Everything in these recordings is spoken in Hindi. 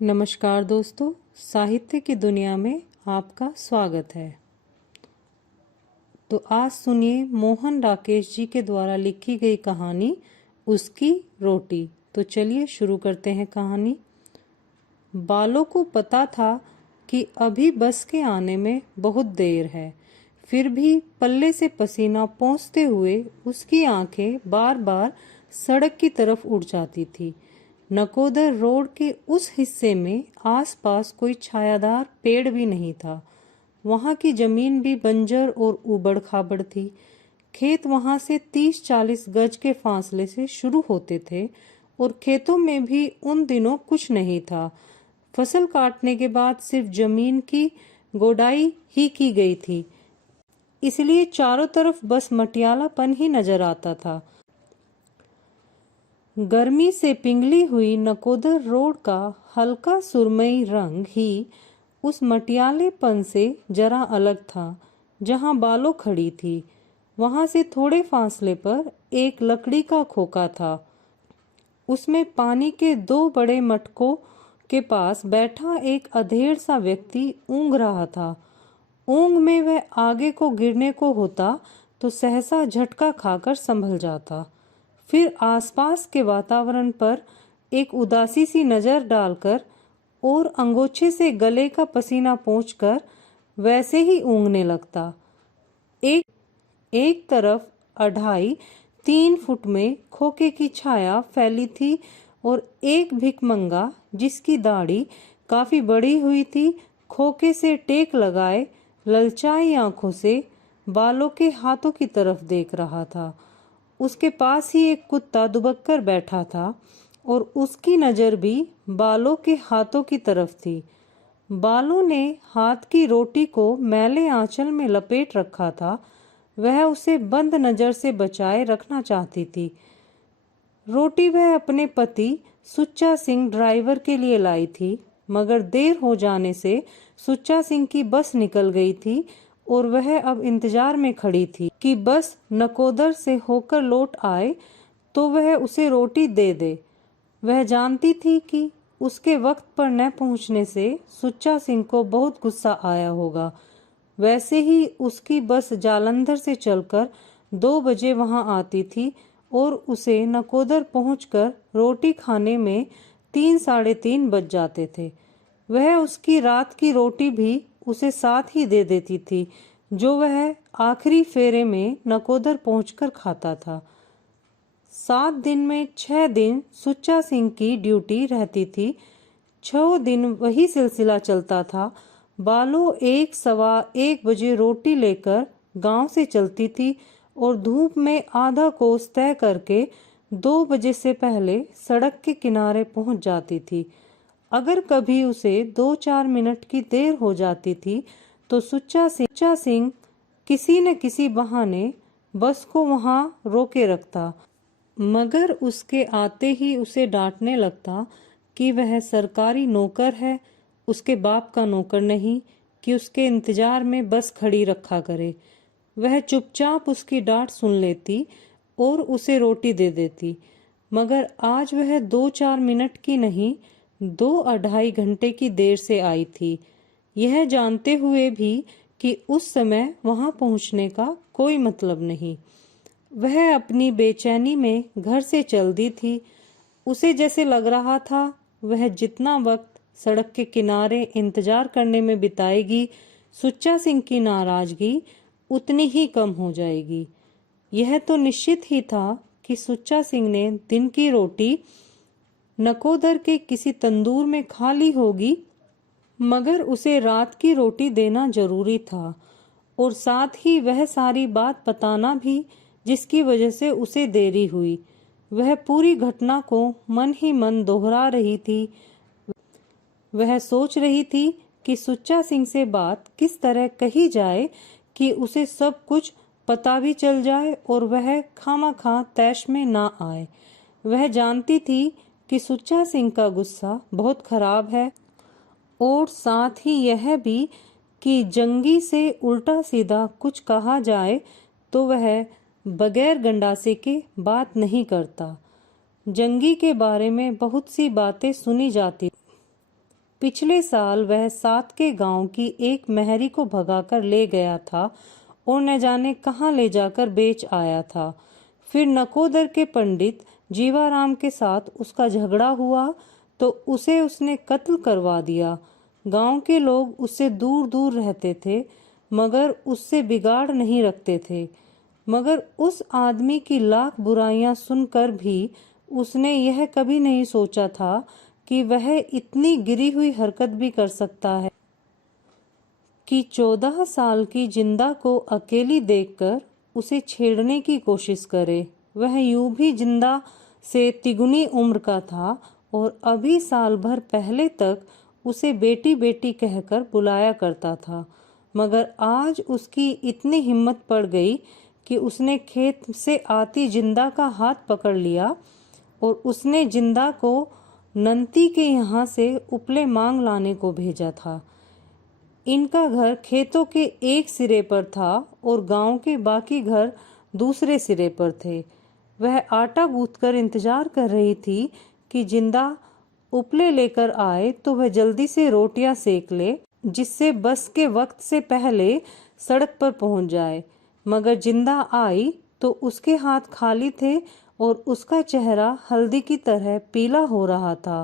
नमस्कार दोस्तों, साहित्य की दुनिया में आपका स्वागत है। तो आज सुनिए मोहन राकेश जी के द्वारा लिखी गई कहानी उसकी रोटी। तो चलिए शुरू करते हैं कहानी। बालों को पता था कि अभी बस के आने में बहुत देर है, फिर भी पल्ले से पसीना पोंछते हुए उसकी आंखें बार बार सड़क की तरफ उड़ जाती थी। नकोदर रोड के उस हिस्से में आसपास कोई छायादार पेड़ भी नहीं था। वहां की जमीन भी बंजर और उबड़ खाबड़ थी। खेत वहां से 30-40 गज के फासले से शुरू होते थे और खेतों में भी उन दिनों कुछ नहीं था। फसल काटने के बाद सिर्फ जमीन की गोडाई ही की गई थी, इसलिए चारों तरफ बस मटियालापन ही नजर आता था। गर्मी से पिंगली हुई नकोदर रोड का हल्का सुरमई रंग ही उस मटियालेपन से जरा अलग था। जहां बालों खड़ी थी, वहां से थोड़े फासले पर एक लकड़ी का खोखा था। उसमें पानी के 2 बड़े मटकों के पास बैठा एक अधेड़ सा व्यक्ति ऊँघ रहा था। ऊँघ में वह आगे को गिरने को होता तो सहसा झटका खाकर संभल जाता। फिर आसपास के वातावरण पर एक उदासी सी नजर डालकर और अंगोछे से गले का पसीना पोंछकर वैसे ही ऊँघने लगता। एक तरफ 2.5-3 फुट में खोखे की छाया फैली थी और एक भिखमंगा जिसकी दाढ़ी काफी बड़ी हुई थी, खोखे से टेक लगाए ललचाई आंखों से बालों के हाथों की तरफ देख रहा था। उसके पास ही एक कुत्ता दुबक कर बैठा था और उसकी नजर भी बालों के हाथों की तरफ थी। बालों ने हाथ की रोटी को मैले आंचल में लपेट रखा था। वह उसे बंद नजर से बचाए रखना चाहती थी। रोटी वह अपने पति सुच्चा सिंह ड्राइवर के लिए लाई थी, मगर देर हो जाने से सुच्चा सिंह की बस निकल गई थी और वह अब इंतजार में खड़ी थी कि बस नकोदर से होकर लौट आए तो वह उसे रोटी दे दे। वह जानती थी कि उसके वक्त पर न पहुंचने से सुच्चा सिंह को बहुत गुस्सा आया होगा। वैसे ही उसकी बस जालंधर से चलकर 2 बजे वहां आती थी और उसे नकोदर पहुंचकर रोटी खाने में 3-3:30 बज जाते थे। वह उसकी रात की रोटी भी उसे साथ ही दे देती थी, जो वह आखिरी फेरे में नकोदर पहुंचकर खाता था। 7 दिन में 6 दिन सुच्चा सिंह की ड्यूटी रहती थी। 6 दिन वही सिलसिला चलता था। बालों 1-1:15 बजे रोटी लेकर गांव से चलती थी और धूप में आधा कोस तय करके 2 बजे से पहले सड़क के किनारे पहुंच जाती थी। अगर कभी उसे 2-4 मिनट की देर हो जाती थी तो सुच्चा सिंह किसी न किसी बहाने बस को वहां रोके रखता, मगर उसके आते ही उसे डांटने लगता कि वह सरकारी नौकर है, उसके बाप का नौकर नहीं कि उसके इंतजार में बस खड़ी रखा करे। वह चुपचाप उसकी डांट सुन लेती और उसे रोटी दे देती, मगर आज वह 2-4 मिनट की नहीं 2-2.5 घंटे की देर से आई थी, यह जानते हुए भी कि उस समय वहां पहुंचने का कोई मतलब नहीं। वह अपनी बेचैनी में घर से चल दी थी। उसे जैसे लग रहा था वह जितना वक्त सड़क के किनारे इंतजार करने में बिताएगी, सुच्चा सिंह की नाराजगी उतनी ही कम हो जाएगी। यह तो निश्चित ही था कि सुच्चा सिंह ने दिन की रोटी नकोदर के किसी तंदूर में खा ली होगी, मगर उसे रात की रोटी देना जरूरी था और साथ ही वह सारी बात बताना भी जिसकी वजह से उसे देरी हुई। वह पूरी घटना को मन ही मन दोहरा रही थी। वह सोच रही थी कि सुच्चा सिंह से बात किस तरह कही जाए कि उसे सब कुछ पता भी चल जाए और वह खामखा तैश में ना आए। वह जानती थी कि सुच्चा सिंह का गुस्सा बहुत खराब है और साथ ही यह भी कि जंगी से उल्टा सीधा कुछ कहा जाए तो वह बगैर गंडासे के बात नहीं करता। जंगी के बारे में बहुत सी बातें सुनी जाती, पिछले साल वह साथ के गांव की एक महरी को भगाकर ले गया था और न जाने कहाँ ले जाकर बेच आया था। फिर नकोदर के पंडित जीवाराम के साथ उसका झगड़ा हुआ तो उसे उसने कत्ल करवा दिया। गांव के लोग उससे दूर दूर रहते थे मगर उससे बिगाड़ नहीं रखते थे। मगर उस आदमी की लाख बुराइयां सुनकर भी उसने यह कभी नहीं सोचा था कि वह इतनी गिरी हुई हरकत भी कर सकता है कि 14 साल की जिंदा को अकेली देखकर उसे छेड़ने की कोशिश करे। वह यूं भी जिंदा से तिगुनी उम्र का था और अभी साल भर पहले तक उसे बेटी बेटी कहकर बुलाया करता था। मगर आज उसकी इतनी हिम्मत पड़ गई कि उसने खेत से आती जिंदा का हाथ पकड़ लिया और उसने जिंदा को नंती के यहाँ से उपले मांग लाने को भेजा था। इनका घर खेतों के एक सिरे पर था और गांव के बाकी घर दूसरे सिरे पर थे। वह आटा गूंथकर इंतजार कर रही थी कि जिंदा उपले लेकर आए तो वह जल्दी से रोटियां सेक ले, जिससे बस के वक्त से पहले सड़क पर पहुंच जाए। मगर जिंदा आई तो उसके हाथ खाली थे और उसका चेहरा हल्दी की तरह पीला हो रहा था।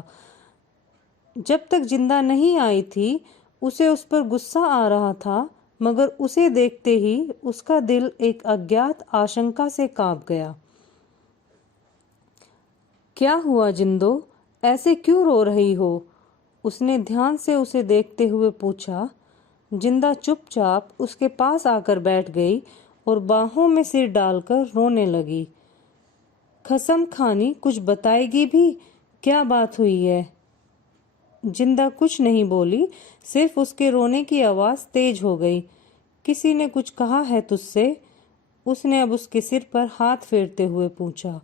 जब तक जिंदा नहीं आई थी उसे उस पर गुस्सा आ रहा था, मगर उसे देखते ही उसका दिल एक अज्ञात आशंका से कांप गया। क्या हुआ जिंदो, ऐसे क्यों रो रही हो? उसने ध्यान से उसे देखते हुए पूछा। जिंदा चुपचाप उसके पास आकर बैठ गई और बाहों में सिर डालकर रोने लगी। कसम खानी कुछ बताएगी भी? क्या बात हुई है? जिंदा कुछ नहीं बोली, सिर्फ उसके रोने की आवाज तेज हो गई। किसी ने कुछ कहा है तुझसे? उसने अब उसके सिर पर हाथ फेरते हुए पूछा।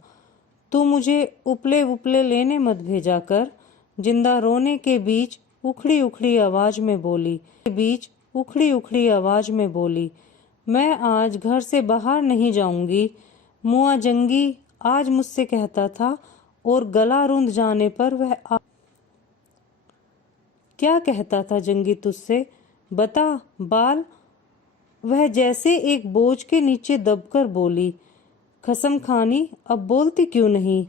तू मुझे उपले उपले लेने मत भेजा कर, जिंदा रोने के बीच उखड़ी उखड़ी आवाज में बोली। मैं आज घर से बाहर नहीं जाऊंगी। मुआ जंगी आज मुझसे कहता था और गला रुंध जाने पर वह क्या कहता था जंगी तुझसे? बता बाल। वह जैसे एक बोझ के नीचे दबकर बोली। कसम खानी अब बोलती क्यों नहीं?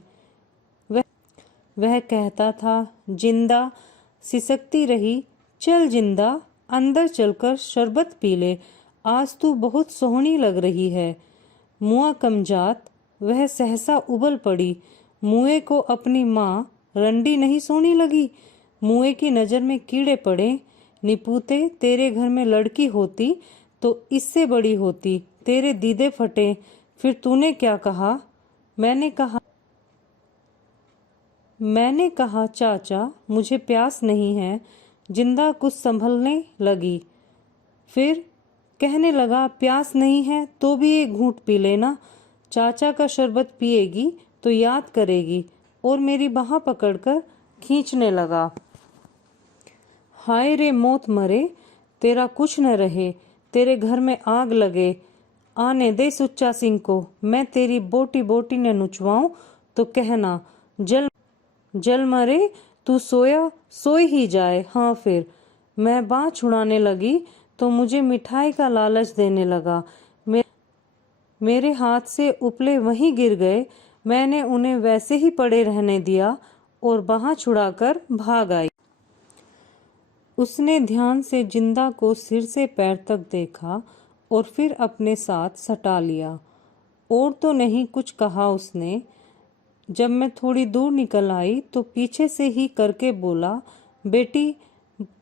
वह कहता था। जिंदा सिसकती रही। चल जिंदा, अंदर चलकर शरबत पी ले, आज तू बहुत सोहनी लग रही है। मुआ कमजात, वह सहसा उबल पड़ी। मुए को अपनी माँ रंडी नहीं सोनी लगी? मुए की नजर में कीड़े पड़े। निपूते, तेरे घर में लड़की होती तो इससे बड़ी होती, तेरे दीदे फटे। फिर तूने क्या कहा? मैंने कहा चाचा मुझे प्यास नहीं है। जिंदा कुछ संभलने लगी, फिर कहने लगा प्यास नहीं है तो भी एक घूंट पी लेना। चाचा का शरबत पिएगी तो याद करेगी। और मेरी बाह पकड़कर खींचने लगा। हाय रे मौत मरे, तेरा कुछ न रहे, तेरे घर में आग लगे। आने दे सुच्चा सिंह को, मैं तेरी बोटी बोटी ने नुचवाऊं तो कहना जल मरे, तू सोया सोई ही जाए। हाँ फिर मैं बाँह छुड़ाने लगी तो मुझे मिठाई का लालच देने लगा। मेरे हाथ से उपले वहीं गिर गए। मैंने उन्हें वैसे ही पड़े रहने दिया और बाँह छुड़ाकर भाग आई। उसने ध्यान से जिंदा को सिर से पैर तक देखा और फिर अपने साथ सटा लिया। और तो नहीं कुछ कहा उसने। जब मैं थोड़ी दूर निकल आई तो पीछे से ही करके बोला, बेटी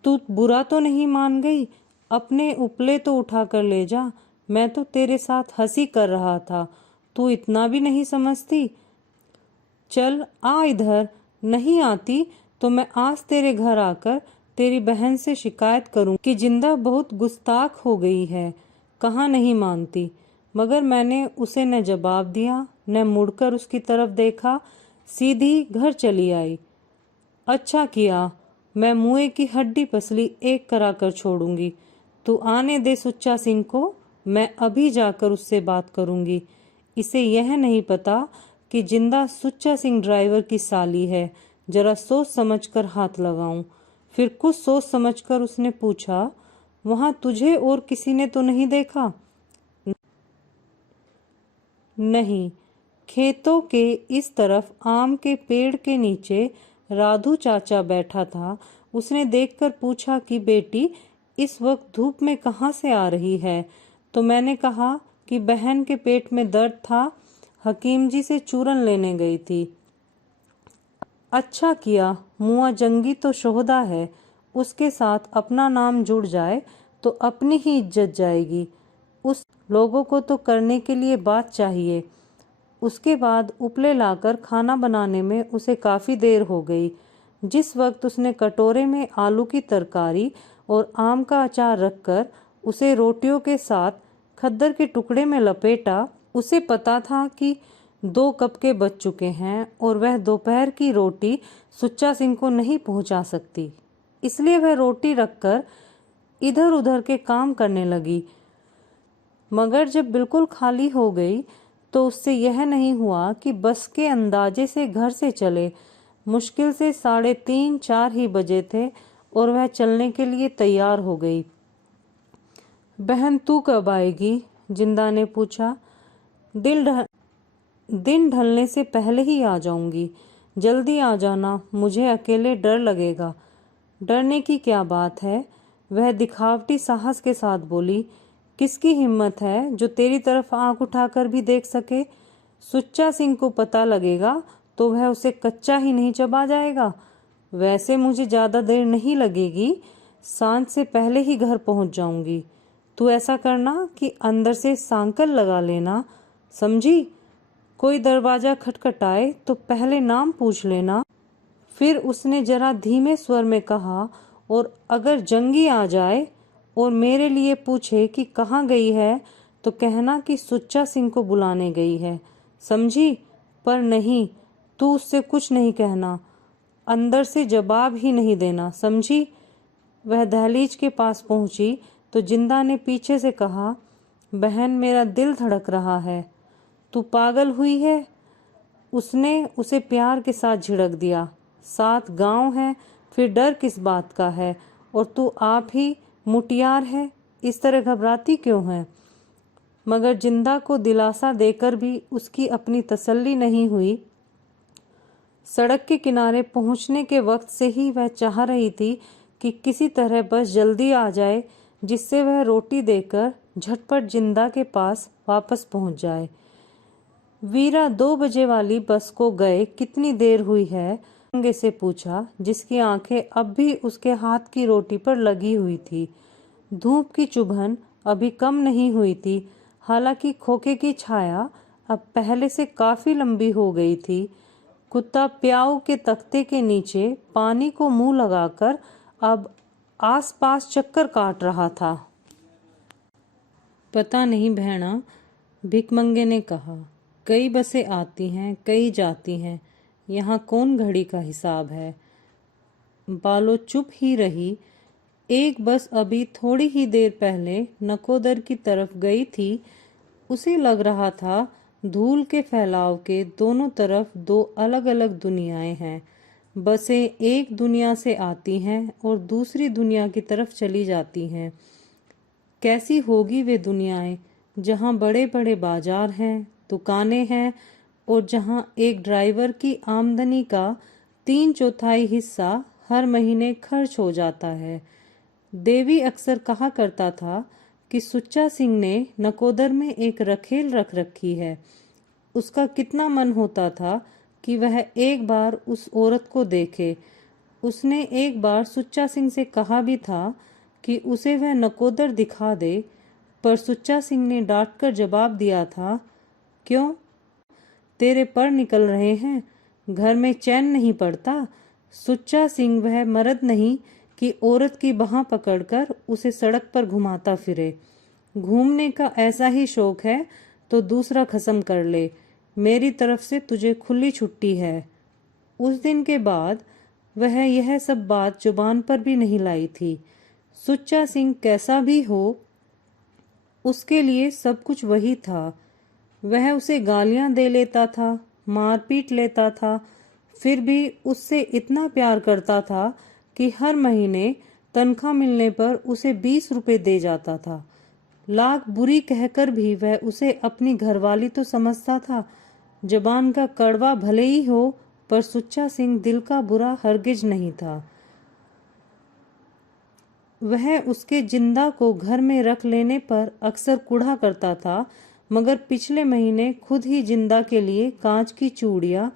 तू बुरा तो नहीं मान गई? अपने उपले तो उठा कर ले जा। मैं तो तेरे साथ हंसी कर रहा था, तू इतना भी नहीं समझती? चल आ इधर। नहीं आती तो मैं आज तेरे घर आकर तेरी बहन से शिकायत करूं कि जिंदा बहुत गुस्ताख हो गई है। कहाँ नहीं मानती। मगर मैंने उसे न जवाब दिया न मुड़कर उसकी तरफ देखा, सीधी घर चली आई। अच्छा किया, मैं मुए की हड्डी पसली एक कराकर छोड़ूंगी। तू आने दे सुच्चा सिंह को, मैं अभी जाकर उससे बात करूंगी। इसे यह नहीं पता कि जिंदा सुच्चा सिंह ड्राइवर की साली है। जरा सोच समझकर हाथ लगाऊं। फिर कुछ सोच समझकर उसने पूछा, वहां तुझे और किसी ने तो नहीं देखा? नहीं। खेतों के इस तरफ आम के पेड़ के नीचे राधू चाचा बैठा था। उसने देखकर पूछा कि बेटी, इस वक्त धूप में कहाँ से आ रही है? तो मैंने कहा कि बहन के पेट में दर्द था, हकीम जी से चूरन लेने गई थी। अच्छा किया, मुआ जंगी तो शोहदा है, उसके साथ अपना नाम जुड़ जाए तो अपनी ही इज्जत जाएगी। उस लोगों को तो करने के लिए बात चाहिए। उसके बाद उपले लाकर खाना बनाने में उसे काफ़ी देर हो गई। जिस वक्त उसने कटोरे में आलू की तरकारी और आम का अचार रखकर उसे रोटियों के साथ खद्दर के टुकड़े में लपेटा, उसे पता था कि 2 कप के बच चुके हैं और वह दोपहर की रोटी सुच्चा सिंह को नहीं पहुंचा सकती। इसलिए वह रोटी रखकर इधर उधर के काम करने लगी। मगर जब बिल्कुल खाली हो गई तो उससे यह नहीं हुआ कि बस के अंदाजे से घर से चले। मुश्किल से 3:30-4 ही बजे थे और वह चलने के लिए तैयार हो गई। बहन, तू कब आएगी? जिंदा ने पूछा। दिन ढलने से पहले ही आ जाऊंगी। जल्दी आ जाना, मुझे अकेले डर लगेगा। डरने की क्या बात है? वह दिखावटी साहस के साथ बोली। किसकी हिम्मत है जो तेरी तरफ आंख उठाकर भी देख सके? सुच्चा सिंह को पता लगेगा तो वह उसे कच्चा ही नहीं चबा जाएगा। वैसे मुझे ज्यादा देर नहीं लगेगी, सांझ से पहले ही घर पहुंच जाऊंगी। तू ऐसा करना कि अंदर से सांकल लगा लेना, समझी? कोई दरवाजा खटखटाए तो पहले नाम पूछ लेना। फिर उसने जरा धीमे स्वर में कहा, और अगर जंगी आ जाए और मेरे लिए पूछे कि कहाँ गई है तो कहना कि सुच्चा सिंह को बुलाने गई है, समझी? पर नहीं, तू उससे कुछ नहीं कहना, अंदर से जवाब ही नहीं देना, समझी? वह दहलीज के पास पहुंची तो जिंदा ने पीछे से कहा, बहन, मेरा दिल धड़क रहा है। तू पागल हुई है? उसने उसे प्यार के साथ झिड़क दिया। साथ गांव है, फिर डर किस बात का है? और तू आप ही मुटियार है, इस तरह घबराती क्यों है? मगर जिंदा को दिलासा देकर भी उसकी अपनी तसल्ली नहीं हुई। सड़क के किनारे पहुंचने के वक्त से ही वह चाह रही थी कि किसी तरह बस जल्दी आ जाए, जिससे वह रोटी देकर झटपट जिंदा के पास वापस पहुंच जाए। वीरा 2 बजे वाली बस को गए कितनी देर हुई है? अंगे से पूछा, जिसकी आंखें अब भी उसके हाथ की रोटी पर लगी हुई थी। धूप की चुभन अभी कम नहीं हुई थी, हालांकि खोखे की छाया अब पहले से काफी लंबी हो गई थी। कुत्ता प्याऊ के तख्ते के नीचे पानी को मुंह लगाकर अब आसपास चक्कर काट रहा था। पता नहीं भैणा, भिकमंगे ने कहा, कई बसें आती हैं, कई जाती हैं, यहाँ कौन घड़ी का हिसाब है? बालो चुप ही रही। एक बस अभी थोड़ी ही देर पहले नकोदर की तरफ गई थी। उसे लग रहा था धूल के फैलाव के दोनों तरफ 2 अलग अलग दुनियाएं हैं। बसें एक दुनिया से आती हैं और दूसरी दुनिया की तरफ चली जाती हैं। कैसी होगी वे दुनियाएं, जहाँ बड़े बड़े बाजार हैं, दुकानें हैं और जहाँ एक ड्राइवर की आमदनी का 3/4 हिस्सा हर महीने खर्च हो जाता है। देवी अक्सर कहा करता था कि सुच्चा सिंह ने नकोदर में एक रखेल रख रखी है। उसका कितना मन होता था कि वह एक बार उस औरत को देखे। उसने एक बार सुच्चा सिंह से कहा भी था कि उसे वह नकोदर दिखा दे, पर सुच्चा सिंह ने डांट कर जवाब दिया था, क्यों? तेरे पर निकल रहे हैं, घर में चैन नहीं पड़ता। सुच्चा सिंह वह मर्द नहीं कि औरत की बाह पकड़कर उसे सड़क पर घुमाता फिरे। घूमने का ऐसा ही शौक है तो दूसरा खत्म कर ले, मेरी तरफ से तुझे खुली छुट्टी है। उस दिन के बाद वह यह सब बात जुबान पर भी नहीं लाई थी। सुच्चा सिंह कैसा भी हो, उसके लिए सब कुछ वही था। वह उसे गालियां दे लेता था, मार पीट लेता था, फिर भी उससे इतना प्यार करता था कि हर महीने तनख्वाह मिलने पर उसे 20 रुपए दे जाता था। लाख बुरी कहकर भी वह उसे अपनी घरवाली तो समझता था। जबान का कड़वा भले ही हो, पर सुच्चा सिंह दिल का बुरा हरगिज नहीं था। वह उसके जिंदा को घर में रख लेने पर अक्सर कुढ़ा करता था, मगर पिछले महीने खुद ही जिंदा के लिए कांच की चूड़ियां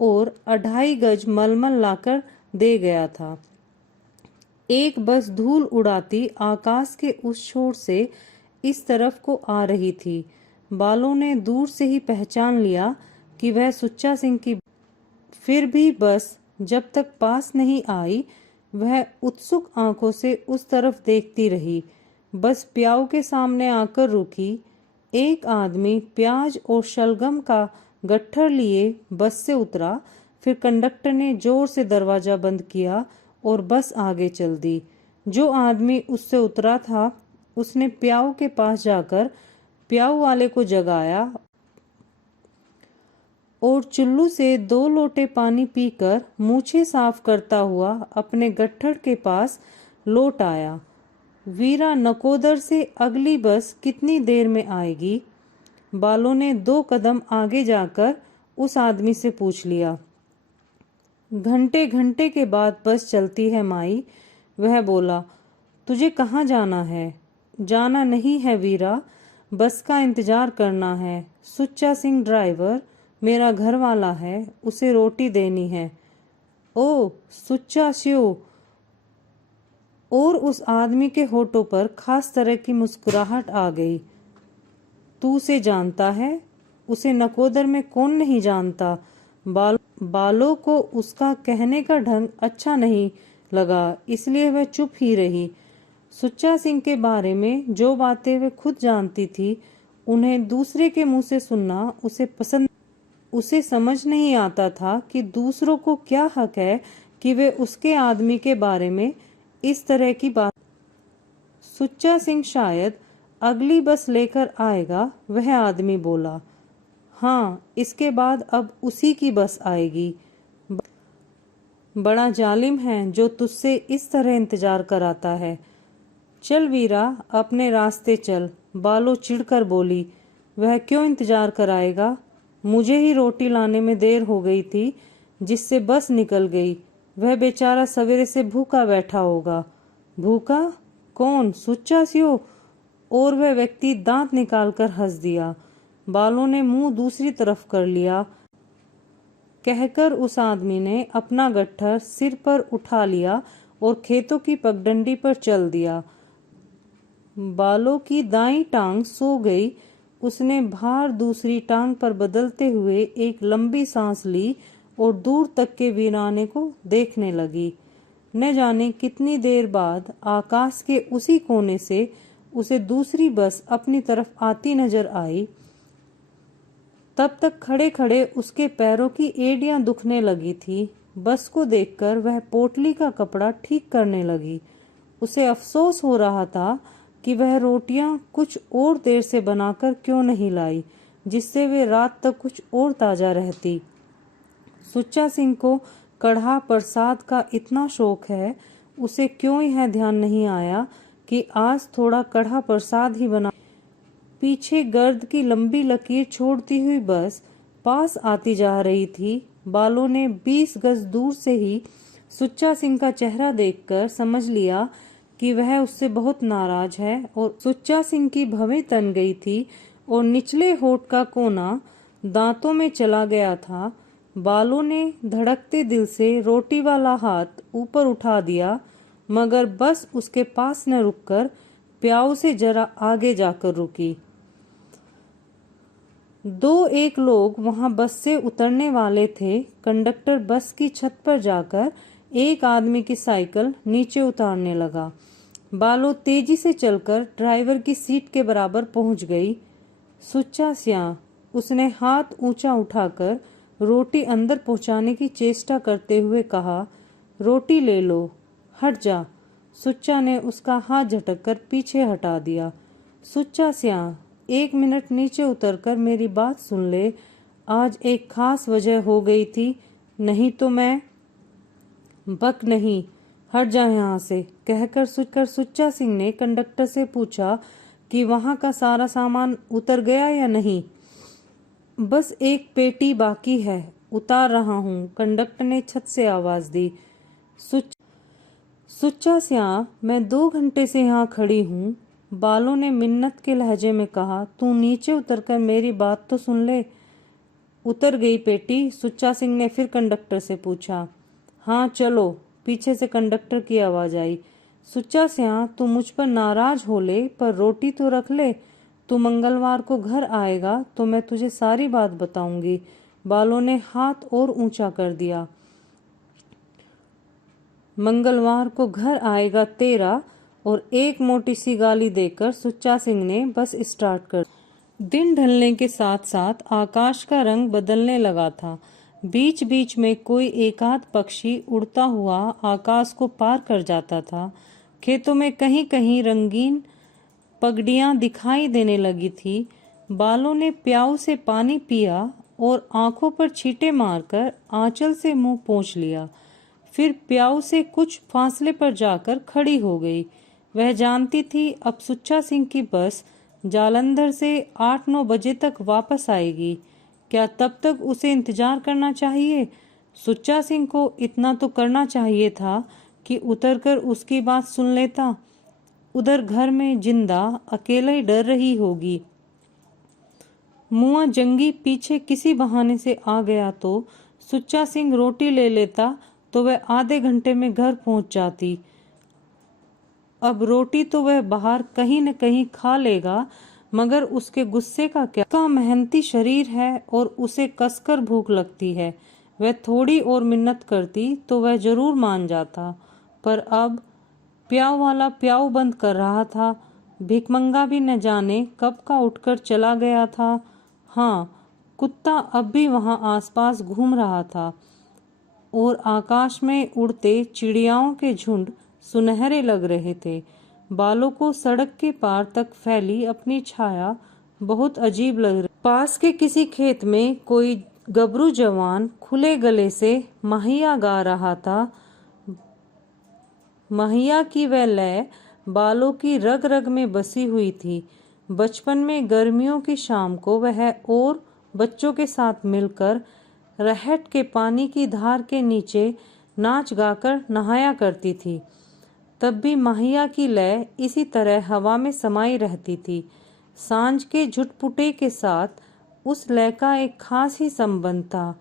और 2.5 गज मलमल लाकर दे गया था। एक बस धूल उड़ाती आकाश के उस छोर से इस तरफ को आ रही थी। बालों ने दूर से ही पहचान लिया कि वह सुच्चा सिंह की। फिर भी बस जब तक पास नहीं आई, वह उत्सुक आंखों से उस तरफ देखती रही। बस प्याऊ के सामने आकर रुकी। एक आदमी प्याज और शलगम का गट्ठर लिए बस से उतरा। फिर कंडक्टर ने जोर से दरवाजा बंद किया और बस आगे चल दी। जो आदमी उससे उतरा था, उसने प्याऊ के पास जाकर प्याऊ वाले को जगाया और चुल्लू से 2 लोटे पानी पीकर मूछें साफ करता हुआ अपने गट्ठर के पास लौट आया। वीरा नकोदर से अगली बस कितनी देर में आएगी? बालों ने 2 कदम आगे जाकर उस आदमी से पूछ लिया। घंटे घंटे के बाद बस चलती है माई, वह बोला। तुझे कहाँ जाना है? जाना नहीं है वीरा, बस का इंतजार करना है। सुच्चा सिंह ड्राइवर मेरा घर वाला है, उसे रोटी देनी है। ओ सुच्चा स्यू। और उस आदमी के होठों पर खास तरह की मुस्कुराहट आ गई। तू उसे जानता है? उसे नकोदर में कौन नहीं जानता। बालों को उसका कहने का ढंग अच्छा नहीं लगा, इसलिए वह चुप ही रही। सुच्चा सिंह के बारे में जो बातें वह खुद जानती थी, उन्हें दूसरे के मुंह से सुनना उसे पसंद। उसे समझ नहीं आता था कि दूसरों को क्या हक है कि वे उसके आदमी के बारे में इस तरह की बात। सुच्चा सिंह शायद अगली बस लेकर आएगा, वह आदमी बोला। हाँ, इसके बाद अब उसी की बस आएगी। बड़ा जालिम है जो तुझसे इस तरह इंतजार कराता है। चल वीरा, अपने रास्ते चल, बालो चिढ़कर बोली। वह क्यों इंतजार कराएगा? मुझे ही रोटी लाने में देर हो गई थी, जिससे बस निकल गई। वह बेचारा सवेरे से भूखा बैठा होगा। भूखा? कौन? सुच्चा सियो? और वह व्यक्ति दांत निकालकर हंस दिया। बालों ने मुंह दूसरी तरफ कर लिया। कहकर उस आदमी ने अपना गट्ठर सिर पर उठा लिया और खेतों की पगडंडी पर चल दिया। बालों की दाईं टांग सो गई। उसने भार दूसरी टांग पर बदलते हुए एक लंबी सांस ली और दूर तक के वीराने को देखने लगी। न जाने कितनी देर बाद आकाश के उसी कोने से उसे दूसरी बस अपनी तरफ आती नजर आई। तब तक खड़े खड़े उसके पैरों की एड़ियां दुखने लगी थी। बस को देखकर वह पोटली का कपड़ा ठीक करने लगी। उसे अफसोस हो रहा था कि वह रोटियां कुछ और देर से बनाकर क्यों नहीं लाई, जिससे वे रात तक कुछ और ताजा रहती। सुच्चा सिंह को कढ़ा प्रसाद का इतना शौक है, उसे क्यों यह ध्यान नहीं आया कि आज थोड़ा कढ़ा प्रसाद ही बना। पीछे गर्द की लंबी लकीर छोड़ती हुई बस पास आती जा रही थी। बालों ने 20 गज दूर से ही सुच्चा सिंह का चेहरा देखकर समझ लिया कि वह उससे बहुत नाराज है और सुच्चा सिंह की भवें तन गई थी और निचले होठ का कोना दांतों में चला गया था। बालों ने धड़कते दिल से रोटी वाला हाथ ऊपर उठा दिया, मगर बस उसके पास न रुककर प्याऊ से जरा आगे जाकर रुकी। 2-1 लोग वहां बस से उतरने वाले थे। कंडक्टर बस की छत पर जाकर एक आदमी की साइकिल नीचे उतारने लगा। बालो तेजी से चलकर ड्राइवर की सीट के बराबर पहुंच गई। सुच्चा स्याह, उसने हाथ ऊंचा उठाकर रोटी अंदर पहुंचाने की चेष्टा करते हुए कहा। रोटी ले लो, हट जा। सुच्चा ने उसका हाथ झटककर पीछे हटा दिया। सुच्चा स्याह, 1 मिनट नीचे उतरकर मेरी बात सुन ले। आज एक खास वजह हो गई थी, नहीं तो मैं। बक नहीं, हट जा यहाँ से, कहकर सुच्चा सिंह ने कंडक्टर से पूछा कि वहां का सारा सामान उतर गया या नहीं। बस एक पेटी बाकी है, उतार रहा हूँ, कंडक्टर ने छत से आवाज दी। सुच्चा सिंह, मैं 2 घंटे से यहाँ खड़ी हूँ, बालों ने मिन्नत के लहजे में कहा। तू नीचे उतरकर मेरी बात तो सुन ले। उतर गई पेटी? सुच्चा सिंह ने फिर कंडक्टर से पूछा। हाँ चलो, पीछे से कंडक्टर की आवाज आई। सुच्चा सिंह, तू मुझ पर नाराज हो ले, पर रोटी तो रख ले। तू मंगलवार को घर आएगा तो मैं तुझे सारी बात बताऊंगी। बालों ने हाथ और ऊंचा कर दिया। मंगलवार को घर आएगा तेरा, और एक मोटी सी गाली देकर सुच्चा सिंह ने बस स्टार्ट कर। दिन ढलने के साथ साथ आकाश का रंग बदलने लगा था। बीच बीच में कोई एकाध पक्षी उड़ता हुआ आकाश को पार कर जाता था। खेतों में कहीं कहीं रंगीन पगड़ियां दिखाई देने लगी थी। बालों ने प्याऊ से पानी पिया और आंखों पर छींटे मारकर आंचल से मुंह पोंछ लिया। फिर प्याऊ से कुछ फासले पर जाकर खड़ी हो गई। वह जानती थी अब सुच्चा सिंह की बस जालंधर से 8-9 बजे तक वापस आएगी। क्या तब तक उसे इंतजार करना चाहिए? सुच्चा सिंह को इतना तो करना चाहिए था कि उतरकर उसकी बात सुन लेता। उधर घर में जिंदा अकेला ही डर रही होगी। मुआ जंगी पीछे किसी बहाने से आ गया तो सुच्चा सिंह रोटी ले लेता तो वह आधे घंटे में घर पहुंच जाती। अब रोटी तो वह बाहर कहीं न कहीं खा लेगा, मगर उसके गुस्से का क्या? उसका मेहनती शरीर है और उसे कसकर भूख लगती है। वह थोड़ी और मिन्नत करती तो वह जरूर मान जाता, पर अब प्याऊ वाला प्याऊ बंद कर रहा था। भिकमंगा भी न जाने कब का उठकर चला गया था। हाँ, कुत्ता अब भी वहां आसपास घूम रहा था और आकाश में उड़ते चिड़ियाओं के झुंड सुनहरे लग रहे थे। बालों को सड़क के पार तक फैली अपनी छाया बहुत अजीब लग रही। पास के किसी खेत में कोई गबरू जवान खुले गले से माहिया गा रहा था। माहिया की वह लय बालों की रग रग में बसी हुई थी। बचपन में गर्मियों की शाम को वह और बच्चों के साथ मिलकर रहट के पानी की धार के नीचे नाच गाकर नहाया करती थी। तब भी माहिया की लय इसी तरह हवा में समाई रहती थी। सांझ के झुटपुटे के साथ उस लय का एक खास ही संबंध था।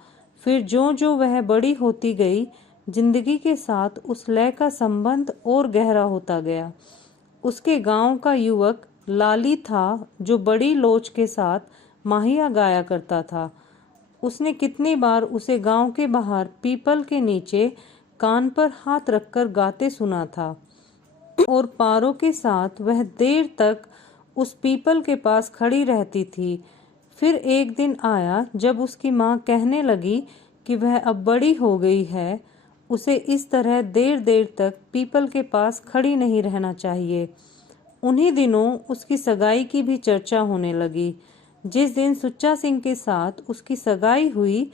फिर जो जो वह बड़ी होती गई, जिंदगी के साथ उस लय का संबंध और गहरा होता गया। उसके गांव का युवक लाली था जो बड़ी लोच के साथ माहिया गाया करता था। उसने कितनी बार उसे गांव के बाहर पीपल के नीचे कान पर हाथ रखकर गाते सुना था, और पारों के साथ वह देर तक उस पीपल के पास खड़ी रहती थी। फिर एक दिन आया जब उसकी माँ कहने लगी कि वह अब बड़ी हो गई है, उसे इस तरह देर देर तक पीपल के पास खड़ी नहीं रहना चाहिए। उन्हीं दिनों उसकी सगाई की भी चर्चा होने लगी। जिस दिन सुच्चा सिंह के साथ उसकी सगाई हुई,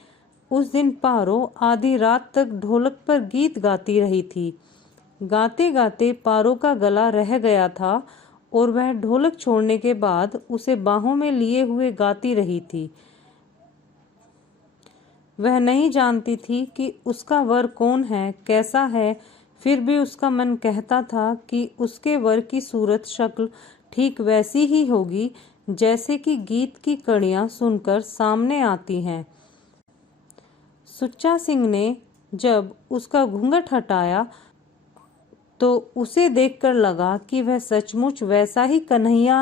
उस दिन पारो आधी रात तक ढोलक पर गीत गाती रही थी। गाते गाते पारो का गला रह गया था और वह ढोलक छोड़ने के बाद उसे बाहों में लिए हुए गाती रही थी। वह नहीं जानती थी कि उसका वर कौन है, कैसा है, फिर भी उसका मन कहता था कि उसके वर की सूरत शक्ल ठीक वैसी ही होगी जैसे कि गीत की कड़ियां सुनकर सामने आती हैं। सुच्चा सिंह ने जब उसका घूंघट हटाया तो उसे देखकर लगा कि वह सचमुच वैसा ही कन्हैया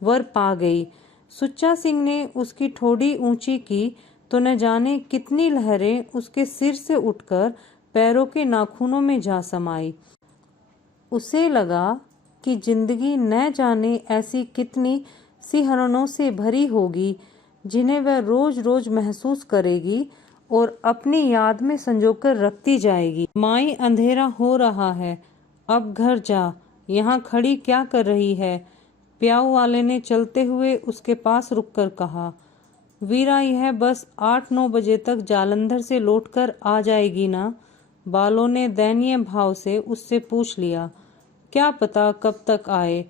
वर पा गई। सुच्चा सिंह ने उसकी ठोड़ी ऊंची की तो न जाने कितनी लहरें उसके सिर से उठकर पैरों के नाखूनों में जा समाई। उसे लगा कि जिंदगी न जाने ऐसी कितनी सी हरणों से भरी होगी जिन्हें वह रोज रोज महसूस करेगी और अपनी याद में संजोकर रखती जाएगी। माई, अंधेरा हो रहा है, अब घर जा, यहाँ खड़ी क्या कर रही है? प्याऊ वाले ने चलते हुए उसके पास रुककर कहा। वीरा, यह बस 8-9 बजे तक जालंधर से लौटकर आ जाएगी ना? बालों ने दयनीय भाव से उससे पूछ लिया, क्या पता कब तक आए,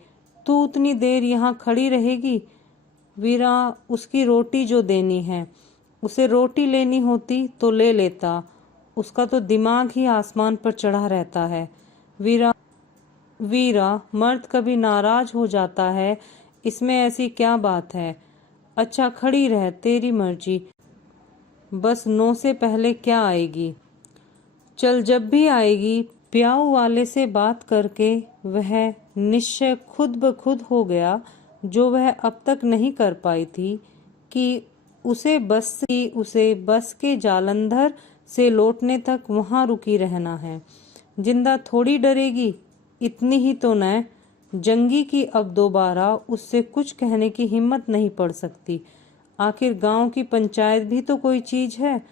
तू उतनी देर यहाँ खड़ी रहेगी? वीरा, उसकी रोटी जो देनी है, उसे रोटी लेनी होती तो ले लेता, उसका तो दिमाग ही आसमान पर चढ़ा रहता है। वीरा, मर्द कभी नाराज हो जाता है, इसमें ऐसी क्या बात है? अच्छा खड़ी रह, तेरी मर्जी, बस 9 से पहले क्या आएगी? चल, जब भी आएगी। प्याऊ वाले से बात करके वह निश्चय खुद ब खुद हो गया, जो वह अब तक नहीं कर पाई थी, कि उसे बस के जालंधर से लौटने तक वहां रुकी रहना है। जिंदा थोड़ी डरेगी, इतनी ही तो न। जंगी की अब दोबारा उससे कुछ कहने की हिम्मत नहीं पड़ सकती। आखिर गांव की पंचायत भी तो कोई चीज है।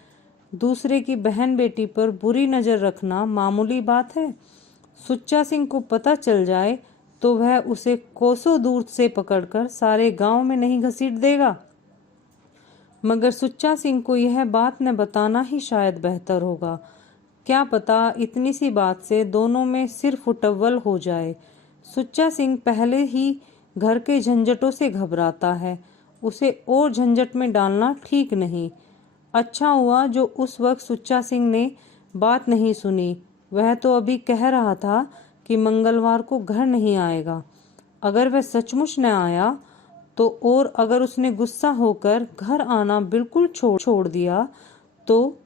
दूसरे की बहन बेटी पर बुरी नजर रखना मामूली बात है। सुच्चा सिंह को पता चल जाए तो वह उसे कोसों दूर से पकड़कर सारे गांव में नहीं घसीट देगा। मगर सुच्चा सिंह को यह बात न बताना ही शायद बेहतर होगा। क्या पता इतनी सी बात से दोनों में सिर फुटअव्वल हो जाए। सुच्चा सिंह पहले ही घर के झंझटों से घबराता है, उसे और झंझट में डालना ठीक नहीं। अच्छा हुआ जो उस वक्त सुच्चा सिंह ने बात नहीं सुनी। वह तो अभी कह रहा था कि मंगलवार को घर नहीं आएगा। अगर वह सचमुच न आया तो, और अगर उसने गुस्सा होकर घर आना बिल्कुल छोड़ दिया तो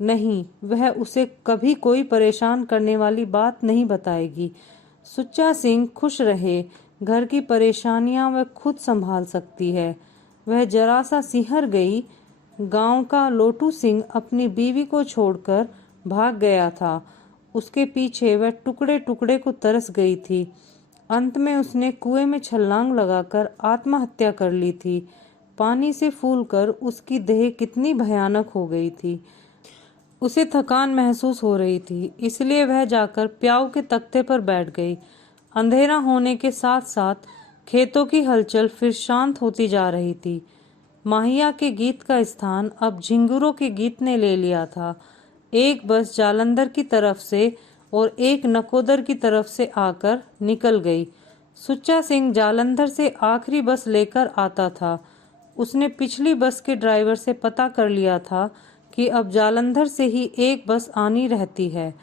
नहीं, वह उसे कभी कोई परेशान करने वाली बात नहीं बताएगी। सुच्चा सिंह खुश रहे, घर की परेशानियां वह खुद संभाल सकती है। वह जरा सा सिहर गई। गांव का लोटू सिंह अपनी बीवी को छोड़कर भाग गया था। उसके पीछे वह टुकड़े टुकड़े को तरस गई थी। अंत में उसने कुएं में छलांग लगाकर आत्महत्या कर ली थी। पानी से फूलकर उसकी देह कितनी भयानक हो गई थी। उसे थकान महसूस हो रही थी, इसलिए वह जाकर प्याऊ के तख्ते पर बैठ गई। अंधेरा होने के साथ साथ खेतों की हलचल फिर शांत होती जा रही थी। माहिया के गीत का स्थान अब झिंगुरों के गीत ने ले लिया था। एक बस जालंधर की तरफ से और एक नकोदर की तरफ से आकर निकल गई। सुच्चा सिंह जालंधर से आखिरी बस लेकर आता था। उसने पिछली बस के ड्राइवर से पता कर लिया था कि अब जालंधर से ही एक बस आनी रहती है।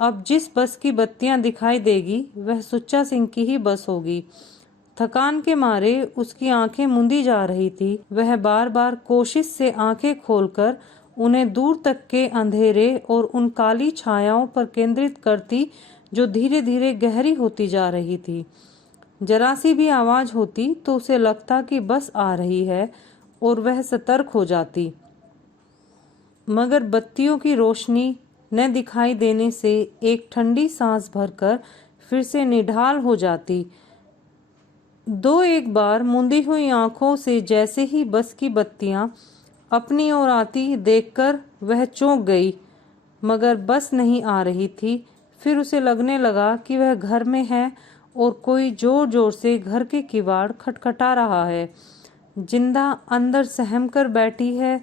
अब जिस बस की बत्तियां दिखाई देगी वह सुच्चा सिंह की ही बस होगी। थकान के मारे उसकी आंखें मुंदी जा रही थी। वह बार बार कोशिश से आंखें खोलकर उन्हें दूर तक के अंधेरे और उन काली छायाओं पर केंद्रित करती जो धीरे धीरे गहरी होती जा रही थी। जरा सी भी आवाज होती तो उसे लगता कि बस आ रही है और वह सतर्क हो जाती। मगर बत्तियों की रोशनी न दिखाई देने से एक ठंडी सांस भरकर फिर से निढाल हो जाती। दो एक बार मुंदी हुई आंखों से जैसे ही बस की बत्तियां अपनी ओर आती देखकर वह चौंक गई, मगर बस नहीं आ रही थी। फिर उसे लगने लगा कि वह घर में है और कोई जोर जोर से घर के किवाड़ खटखटा रहा है। जिंदा अंदर सहम कर बैठी है,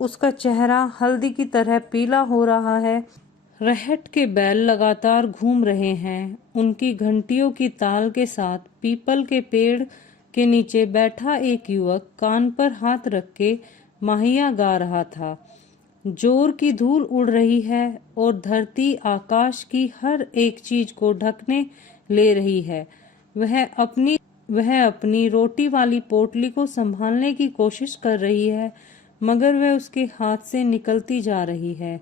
उसका चेहरा हल्दी की तरह पीला हो रहा है। रहट के बैल लगातार घूम रहे हैं। उनकी घंटियों की ताल के साथ पीपल के पेड़ के नीचे बैठा एक युवक कान पर हाथ रख के माहिया गा रहा था। जोर की धूल उड़ रही है और धरती आकाश की हर एक चीज को ढकने ले रही है। वह अपनी रोटी वाली पोटली को संभालने की कोशिश कर रही है, मगर वह उसके हाथ से निकलती जा रही है।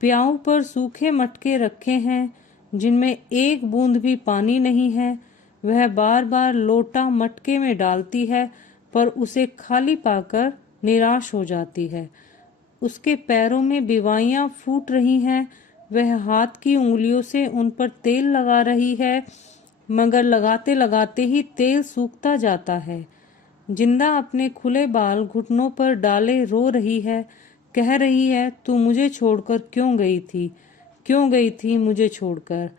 प्याऊ पर सूखे मटके रखे हैं जिनमें एक बूंद भी पानी नहीं है। वह बार बार लोटा मटके में डालती है पर उसे खाली पाकर निराश हो जाती है। उसके पैरों में बिवाइयां फूट रही हैं। वह हाथ की उंगलियों से उन पर तेल लगा रही है, मगर लगाते लगाते ही तेल सूखता जाता है। जिंदा अपने खुले बाल घुटनों पर डाले रो रही है, कह रही है, तू मुझे छोड़कर क्यों गई थी? क्यों गई थी मुझे छोड़कर?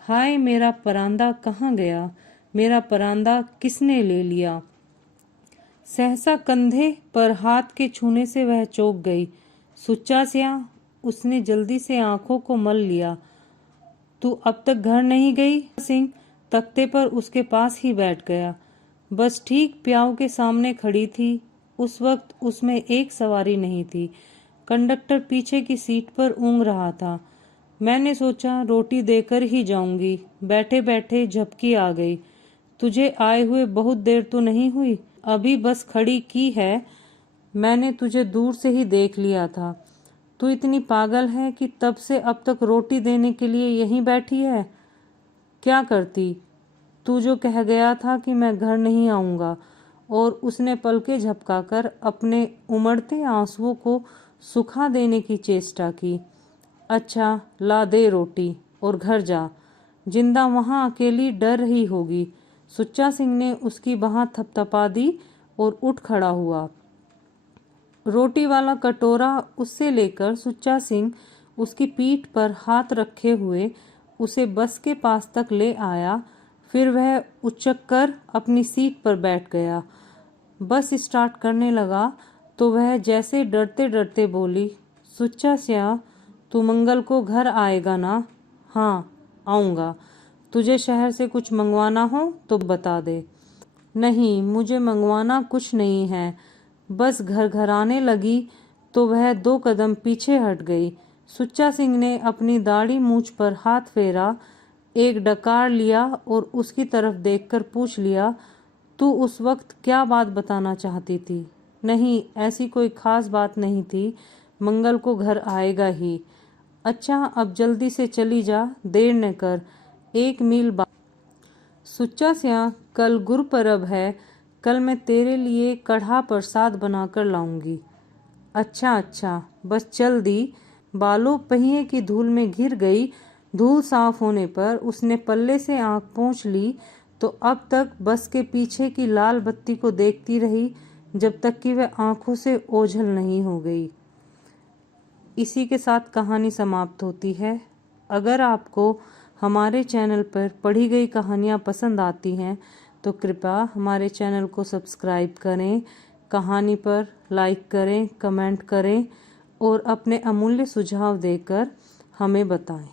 हाय, मेरा परांदा कहाँ गया? मेरा परांदा किसने ले लिया? सहसा कंधे पर हाथ के छूने से वह चौंक गई। सुच्चा सिया उसने जल्दी से आंखों को मल लिया। तू अब तक घर नहीं गई? सिंह तख्ते पर उसके पास ही बैठ गया। बस ठीक प्याऊ के सामने खड़ी थी। उस वक्त उसमें एक सवारी नहीं थी। कंडक्टर पीछे की सीट पर ऊँघ रहा था। मैंने सोचा रोटी देकर ही जाऊंगी। बैठे बैठे झपकी आ गई। तुझे आए हुए बहुत देर तो नहीं हुई? अभी बस खड़ी की है। मैंने तुझे दूर से ही देख लिया था। तू इतनी पागल है कि तब से अब तक रोटी देने के लिए यहीं बैठी है। क्या करती? तू जो कह गया था कि मैं घर नहीं आऊँगा। और उसने पलके झपकाकर अपने उमड़ते आंसुओं को सुखा देने की चेष्टा की। अच्छा ला दे रोटी और घर जा। जिंदा वहाँ अकेली डर रही होगी। सुच्चा सिंह ने उसकी बाह थपथपा दी और उठ खड़ा हुआ। रोटी वाला कटोरा उससे लेकर सुच्चा सिंह उसकी पीठ पर हाथ रखे हुए उसे बस के पास तक ले आया। फिर वह उचक कर अपनी सीट पर बैठ गया। बस स्टार्ट करने लगा तो वह जैसे डरते डरते बोली, सुच्चा सिंह तू मंगल को घर आएगा ना? हाँ आऊँगा। तुझे शहर से कुछ मंगवाना हो तो बता दे। नहीं मुझे मंगवाना कुछ नहीं है। बस घर घर आने लगी तो वह 2 कदम पीछे हट गई। सुच्चा सिंह ने अपनी दाढ़ी मूंछ पर हाथ फेरा, एक डकार लिया और उसकी तरफ देखकर पूछ लिया, तू उस वक्त क्या बात बताना चाहती थी? नहीं ऐसी कोई खास बात नहीं थी। मंगल को घर आएगा ही। अच्छा अब जल्दी से चली जा, देर न कर। 1 मील बाद। सुच्चा सिंह कल गुरपर्व है। कल मैं तेरे लिए कढ़ा प्रसाद बनाकर लाऊंगी। अच्छा अच्छा बस चल दी। बालों पहिए की धूल में घिर गई। धूल साफ होने पर उसने पल्ले से आंख पोंछ ली तो अब तक बस के पीछे की लाल बत्ती को देखती रही जब तक कि वह आंखों से ओझल नहीं हो गई। इसी के साथ कहानी समाप्त होती है। अगर आपको हमारे चैनल पर पढ़ी गई कहानियाँ पसंद आती हैं तो कृपया हमारे चैनल को सब्सक्राइब करें, कहानी पर लाइक करें, कमेंट करें और अपने अमूल्य सुझाव देकर हमें बताएं।